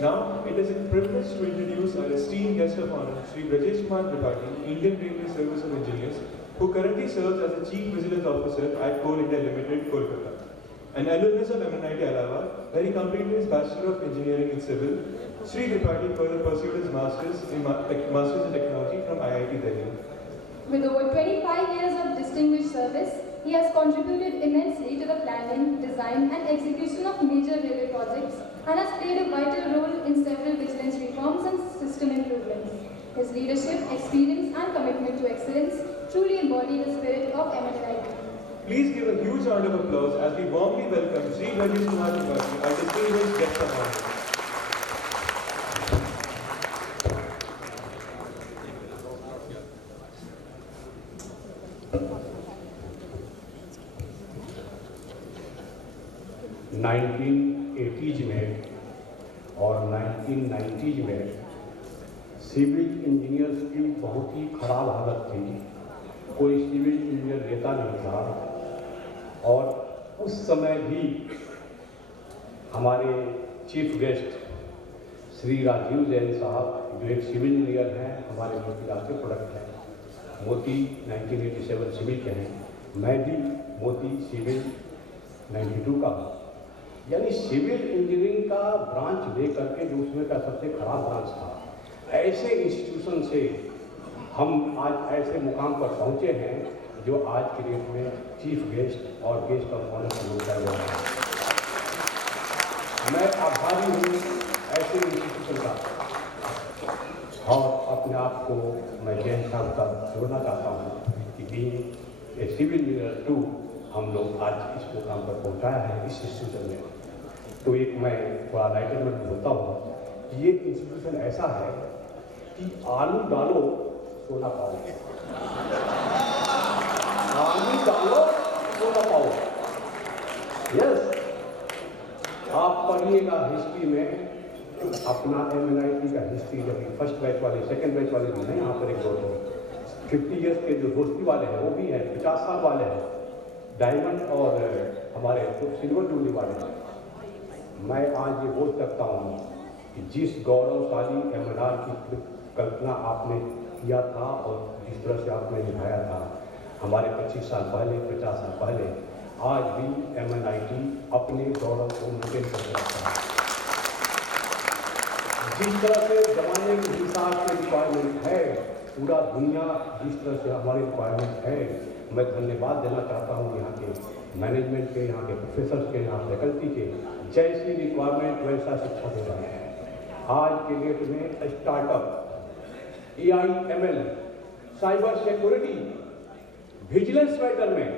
Now, it is a privilege to introduce our esteemed guest of honor, Sri Brajesh Kumar Tripathi, Indian Railway Service of Engineers, who currently serves as the Chief Vigilance Officer at Coal India Limited, Kolkata. An alumnus of MNIT Allahabad, where he completed his Bachelor of Engineering in Civil, Sri Tripathi further pursued his Masters in Technology from IIT Delhi. With over 25 years of distinguished service, he has contributed immensely to the planning, design and execution of major railway projects and has played a vital role in several vigilance reforms and system improvements. His leadership, experience and commitment to excellence truly embody the spirit of MNIT. Please give a huge round of applause as we warmly welcome Sri Brajesh Kumar Tripathi, our distinguished guest of honor. 1980s में और 1990s में civil engineers की बहुत ही खराब हालत थी, कोई civil engineer लेता नहीं था। और उस समय भी हमारे चीफ गेस्ट श्री राजीव जैन साहब जो एक सिविल इंजीनियर हैं, हमारे मोती राष्ट्रीय प्रोडक्ट हैं, मोती 1987 सिविल के हैं, मैं भी मोती सिविल 92 का हूँ। यानी सिविल इंजीनियरिंग का ब्रांच ले करके जो उसमें का सबसे खराब ब्रांच था, ऐसे इंस्टीट्यूशन से हम आज ऐसे मुकाम पर पहुँचे हैं जो आज के डेट में चीफ गेस्ट और गेस्ट ऑफ ऑनर का होता है। मैं आभारी हूँ ऐसे इंस्टीट्यूशन का, और अपने आप को मैं जैन साहब का जोड़ना चाहता हूँ कि बीइंग ए सिविल इंजीनियर टू हम लोग आज इस मुकाम पर पहुँचाया है इस इंस्टीट्यूशन में। तो एक मैं थोड़ा लाइटरमेंट बोलता हूँ कि ये इंस्टीट्यूशन ऐसा है कि आलू डालो सोना पाओ, आलू डालो सोना पाओ। यस, आप पढ़िएगा हिस्ट्री में अपना MNIT का हिस्ट्री, जब फर्स्ट बैच वाले सेकंड बैच वाले भी हैं यहाँ पर एक दो 50 ईयर्स के जो दोस्ती वाले हैं वो भी हैं, 50 साल वाले हैं, डायमंड और हमारे सिल्वर जुबली वाले हैं। मैं आज ये बोल सकता हूँ कि जिस गौरवशाली MNR की कल्पना आपने किया था और जिस तरह से आपने निभाया था हमारे 25 साल पहले, 50 साल पहले, आज भी MNIT अपने गौरव को मेंटेन कर रखा है। जिस तरह से जमाने के हिसाब से रिक्वायरमेंट है, पूरा दुनिया जिस तरह से हमारी रिक्वायरमेंट है, मैं धन्यवाद देना चाहता हूँ यहाँ के मैनेजमेंट के, यहाँ के प्रोफेसर्स के, यहाँ फैकल्टी के, जैसी रिक्वायरमेंट वैसा शिक्षा दे रहे हैं। आज के डेट में startup, AI, ML, cyber security, vigilance matter में,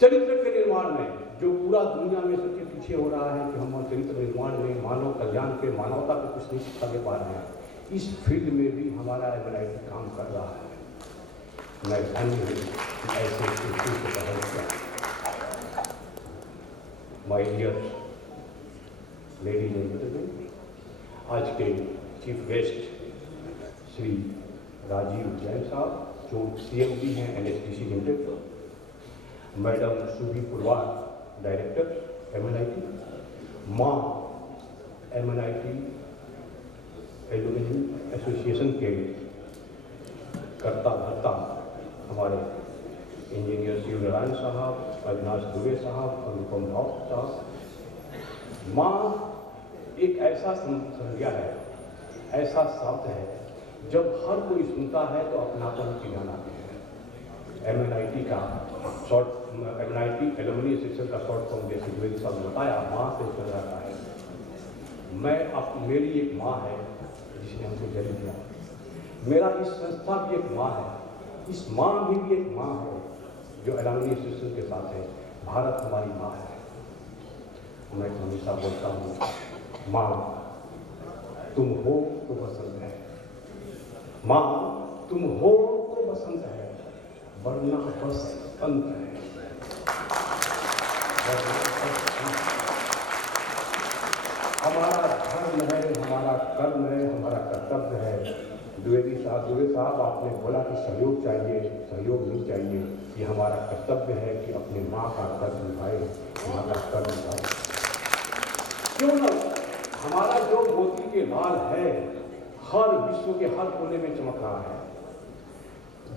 चरित्र के निर्माण में, जो पूरा दुनिया में सबसे पीछे हो रहा है कि हम चरित्र निर्माण में, मानव कल्याण पे, मानवता को कुछ नहीं सिखा दे पा रहे हैं, इस फील्ड में भी हमारा MNIT काम कर रहा है। मैं धन्य हूँ ऐसे इंस्टीट्यूट को पढ़ा किया। My dear ladies and gentleman, आज के चीफ गेस्ट श्री राजीव जैन साहब जो CMD हैं NHPC limited, madam Subhi Purwar director MNIT, माँ MNIT एलुमिनी एसोसिएशन के कर्ता धर्ता हमारे इंजीनियर शिव नारायण साहब, अविनाश दुबे साहब, अनुपम राव साहब। माँ एक ऐसा संज्ञा है, ऐसा शब्द है, जब हर कोई सुनता है तो अपनापन की जान आती है। MNIT का शॉर्ट, MNIT एलुमिनी एसोसिएशन का शॉर्ट फॉर्म जैसे द्विवेदी साहब ने बताया, माँ से चल रहा है। मैं मेरी एक माँ है जिसने हमको जन्म दिया, मेरा इस संस्था भी एक माँ है, इस माँ भी एक माँ है जो एलुमिनी एसोसिएशन के साथ है। भारत हमारी माँ है। मैं हमेशा बोलता हूँ, माँ तुम हो तो बसंत है, माँ तुम हो तो बसंत है, वरना बस अंत है। हमारा धर्म है, हमारा कर्म है, हमारा कर्तव्य है। दुबे साहब आपने बोला कि सहयोग चाहिए, सहयोग नहीं चाहिए। ये हमारा कर्तव्य है कि अपनी माँ का कर्ज निभाए, माँ का कर्ज निभाए। क्यों ना हमारा जो मोती के लाल है हर विश्व के हर कोने में चमक रहा है।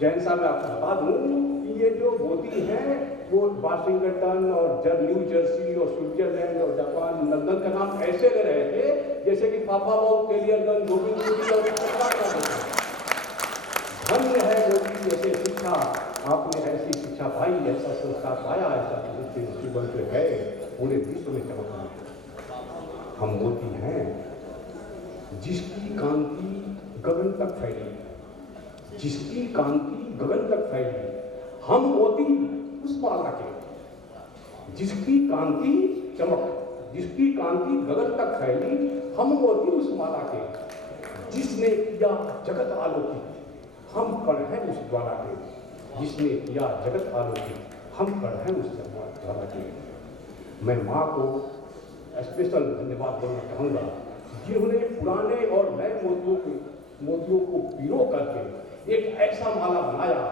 जैसा मैं आपको बता दूं कि ये जो मोती हैं वो वाशिंगटन और न्यू जर्सी और स्विट्जरलैंड और जापान लंदन का नाम ऐसे ले रहे थे जैसे कि पापा बाबू केलियरगंज गोविंद और धन्य है मोती जैसे शिक्षा, आपने ऐसी शिक्षा पाई, ऐसा संस्कार पाया, ऐसा जीवन से है पूरे विश्व में चमक रहा है। हम मोती हैं जिसकी कांति गगन तक फैली, जिसकी कांति गगन तक फैली। हम मोती उस माला के जिसकी कांति चमक, जिसकी कांति गगन तक फैली। हम मोती उस माला के जिसने किया जगत आलोकित। हम कण हैं उस ज्वाला के जिसने किया जगत आलोकित। हम कण हैं उस ज्वाला के। मैं माँ को स्पेशल धन्यवाद देना चाहूँगा जिन्होंने पुराने और नए मोतियों को पिरो करके एक ऐसा माला बनाया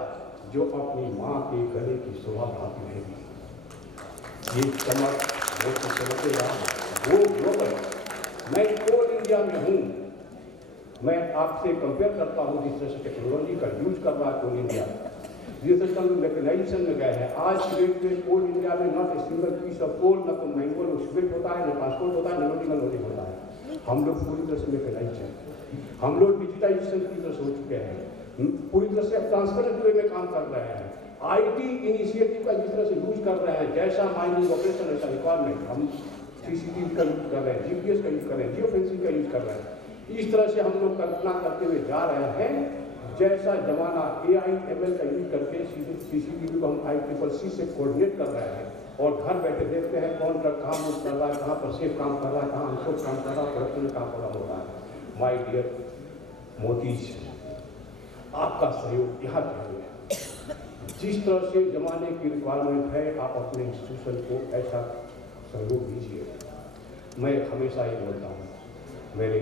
जो अपनी माँ के गले की शोभा बढ़ाती रहेगी। ये चमक वो तो चमकेगा, वो ग्लोबल। मैं कोल इंडिया में हूँ, मैं आपसे कंपेयर करता हूँ जिस तरह से टेक्नोलॉजी का यूज कर रहा है कोल इंडिया, जिस तरह से हम मैकेनाइजेशन में गए हैं। आज की डेट में कोल इंडिया में not a single piece of coal, न तो मैनुअल स्क्रिप्ट होता है, न ट्रांसपोर्ट होता है, न मेडिकल लॉजिक होता है। हम लोग पूरी तरह से मैकेनाइज हैं, हम लोग डिजिटाइजेशन की तरह से हो चुके हैं, पूरी तरह से ट्रांसपेरेंट वे में काम कर रहे हैं। आईटी इनिशिएटिव का जिस तरह से यूज कर रहे हैं, जैसा माइनिंग ऑपरेशन ऐसा रिक्वायरमेंट, हम सीसीटीवी का यूज कर रहे हैं, जीपीएस का यूज कर रहे हैं, जियो फेंसिंग का यूज कर रहे हैं। इस तरह से हम लोग कल्पना करते हुए जा रहे हैं जैसा जमाना AI/ML का यूज करके सीसीटीवी को हम ICCC से कोऑर्डिनेट कर रहे हैं और घर बैठे देखते हैं कौन सा काम कर रहा है, कहाँ पर सेफ काम कर रहा है, कहाँ अनसेफ काम कर रहा है, प्रोडक्शन में काम कर रहा होता है। माय डियर मोतीज, आपका सहयोग यहाँ चाहिए। जिस तरह से जमाने की रिक्वायरमेंट है, आप अपने इंस्टीट्यूशन को ऐसा सहयोग दीजिए। मैं हमेशा ये बोलता हूँ, मेरे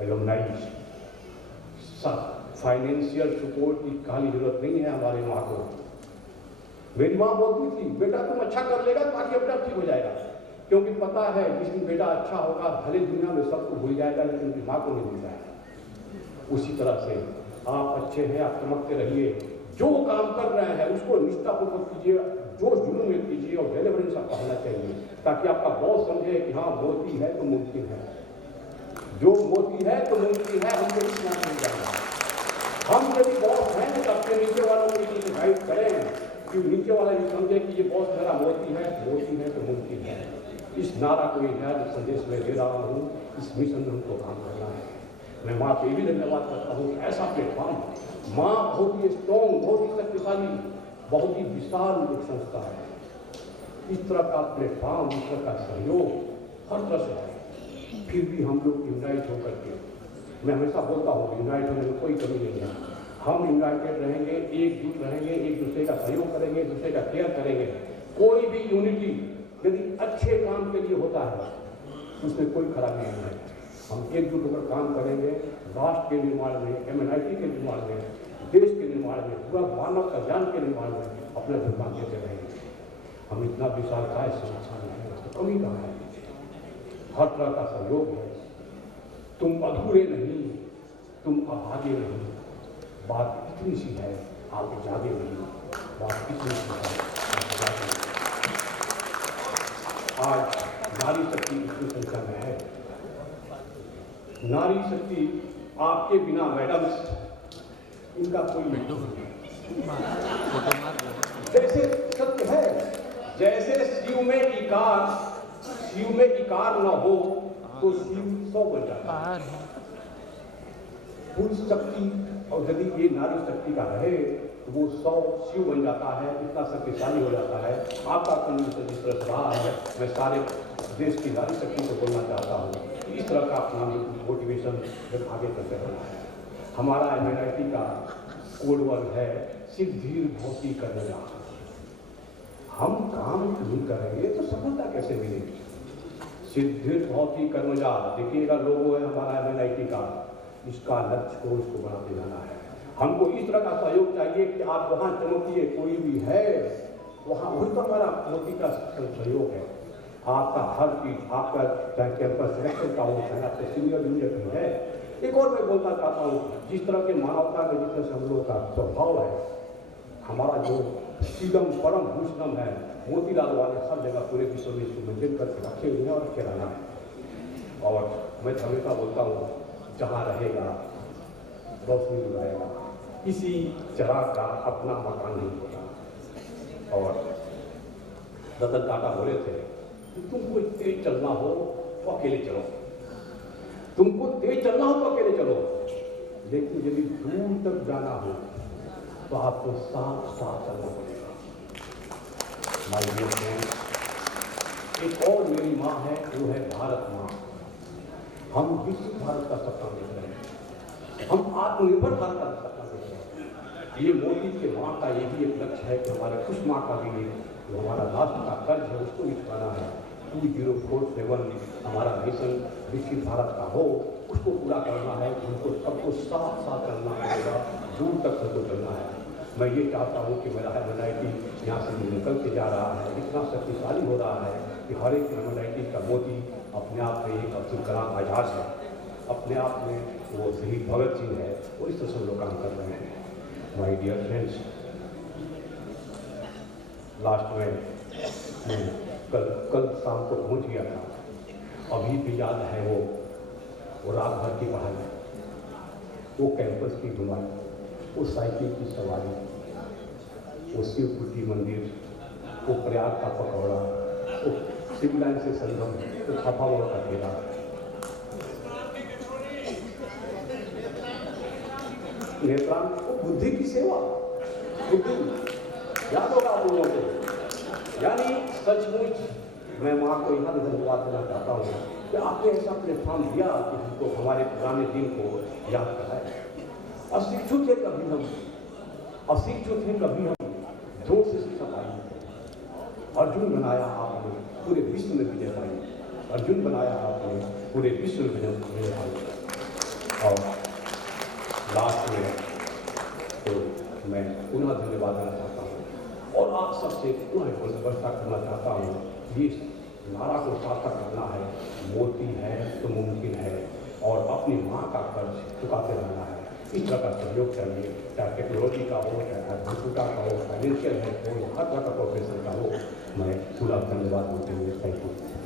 एलुमनाइज सब फाइनेंशियल सपोर्ट की खाली जरूरत नहीं है हमारे माँ को। मेरी माँ बोलती थी, बेटा तुम अच्छा कर लेगा तो बाकी अपने आप ठीक हो जाएगा, क्योंकि पता है जिस दिन बेटा अच्छा होगा भले दुनिया में सबको भूल जाएगा लेकिन उनकी माँ को नहीं भूल जाएगा। उसी तरह से आप अच्छे हैं, आप चमकते रहिए, जो काम कर रहे हैं उसको निष्ठापूर्वक कीजिए, जोश जुनून में कीजिए और डेलीवरेंस आपका होना चाहिए ताकि आपका बॉस समझे कि हाँ मोती है तो मुमकिन है, जो मोती है तो मुमकिन है, हमको इतना मिल जाएगा। हम यदि बॉस हैं तो अपने नीचे वालों को ये गाइड करें कि नीचे वाला ये समझे कि ये बॉस मेरा मोती है तो मुमकिन है। इस नारा को यह संदेश में दे रहा हूँ, इस मिशन में हमको काम करना है। मैं माँ को भी धन्यवाद करता हूँ, ऐसा प्लेटफॉर्म, माँ बहुत ही स्ट्रॉन्ग, बहुत ही शक्तिशाली, बहुत ही विशाल एक संस्था है। इस तरह का प्लेटफॉर्म, इस तरह का सहयोग हर तरह से है। फिर भी हम लोग यूनाइट होकर के, मैं हमेशा बोलता हूँ यूनाइट होने में कोई कमी नहीं है। हम यूनाइटेड रहेंगे, एकजुट रहेंगे, एक दूसरे का सहयोग करेंगे, एक दूसरे का केयर करेंगे। कोई भी यूनिटी यदि अच्छे काम के लिए होता है उसमें कोई खराबी नहीं है। हम एकजुट होकर काम करेंगे, राष्ट्र के निर्माण में, MNIT के निर्माण में, देश के निर्माण में, पूरा मानव कल्याण के निर्माण में अपना योगदान देते रहेंगे। हम इतना विशालकाय संस्थान है तो कमी कहाँ है? हर तरह का सहयोग है। तुम अधूरे नहीं, तुम अभागे नहीं। बात इतनी सी है, आप जागे नहीं। बात इतनी सी है, आप जागे नहीं। आज नारी शक्ति इतनी संख्या में है। नारी शक्ति आपके बिना मैडम इनका कोई महत्व नहीं है। जैसे सत्य है, जैसे शिव में इकार न हो तो शिव 100 बन जाता है। पुरुष शक्ति और यदि ये नारी शक्ति का रहे तो वो 100 शिव बन जाता है, इतना शक्तिशाली हो जाता है। आपका कन्विंसन जिस तरह से रहा है, मैं सारे देश की नारी शक्ति को बोलना चाहता हूँ। इस तरह का अपना मोटिवेशन जब आगे करते रहना है। हमारा MNIT का कोड वर्ड है सिद्धि भौति करना। हम काम नहीं करेंगे तो सफलता कैसे मिलेगी? सिद्धि भौति कर्मजा, देखिएगा लोगो है हमारा MNIT का, इसका लक्ष्य को इसको बढ़ाते जाना है। हमको इस तरह का सहयोग चाहिए कि आप वहाँ चमकिए, कोई भी है वहाँ, वही तो हमारा मोती का सहयोग है। आपका हर चीज आपका चाहे कैंपस सिलेक्शन का हो, चाहे आपके सीनियर जूनियर कहीं है। एक और मैं बोलना चाहता हूँ, जिस तरह के मानवता के जिस तरह से हम लोगों का स्वभाव है, हमारा जो सीधम परम भूषणम है, मोतीलाल वाले हर जगह पूरे विश्व में इसको मेंटेन करके रखे हुए हैं और रखे रहना है। और मैं हमेशा बोलता हूँ, जहाँ रहेगा रोशनी उड़ाएगा, किसी चिराग का अपना मकान नहीं होता। और रतन टाटा बोले थे कि तुमको तेज चलना हो तो अकेले चलो, तुमको तेज चलना हो तो अकेले चलो, लेकिन यदि दूर तक जाना हो तो आपको साथ साथ चलना पड़ेगा। माय डियर फ्रेंड्स, एक और मेरी माँ है, वो है भारत माँ। हम विकसित भारत का सपना देख रहे हैं, हम आत्मनिर्भर भारत का सपना देख रहे हैं। ये मोदी के माँ का यही एक लक्ष्य है कि हमारे खुश माँ का भी जो हमारा राष्ट्र का कर्ज है उसको भी चुकाना है। 2047 हमारा मिशन विकसित भारत का हो, उसको पूरा करना है। उनको सबको साथ साथ चलना पड़ेगा, दूर तक सबको चलना है। मैं ये चाहता हूँ कि मेरा हेमेटाइटी यहाँ से निकल के जा रहा है, इतना शक्तिशाली हो रहा है कि हर एक हेमेटाइटी का मोदी अपने आप में एक अब्दुल कलाम आजाद है, अपने आप में वो शहीद भगत सिंह है, और इस तरह से लोग काम कर रहे हैं। माय डियर फ्रेंड्स, लास्ट में मैं कल शाम को पहुँच गया था, अभी भी याद है वो रात भर की पढ़ाई, वो कैंपस की घुमाई, वो साइकिल की सवारी, वो शिवपुरी मंदिर, वो प्रयाग का पकौड़ा, वो सिविल लाइन से संगम, वो छापामार का ठेला, नेत्रान, वो बुद्धि की सेवा, बुद्धि याद होगा आप लोगों को। यानी सचमुच मैं माँ को यहाँ भी धन्यवाद देना चाहता हूँ कि आपने ऐसा प्लेटफॉर्म दिया कि हमको हमारे पुराने दिन को याद कराए। अशिक्षित थे कभी हम, अशिक्षित थे कभी हम, जोर से शिक्षा पाई। अर्जुन बनाया आपने, पूरे विश्व में विजय पाई। अर्जुन बनाया आपने, पूरे विश्व में विजय पाई। और लास्ट में तो मैं पुनः धन्यवाद देना चाहता हूँ और आप सबसे पुनः व्यवस्था करना चाहता हूँ। ये नारा को सार्थक करना है, मोदी है तो मुमकिन है, और अपनी माँ का कर्ज चुकाते रहना है। इस तरह का सहयोग चाहिए, चाहे टेक्नोलॉजी का हो, चाहे कंप्यूटर का हो, फाइनेंशियल हेल्प हो, हर तरह का प्रोफेशन का हो। मैं पूरा धन्यवाद देते हुए थैंक यू।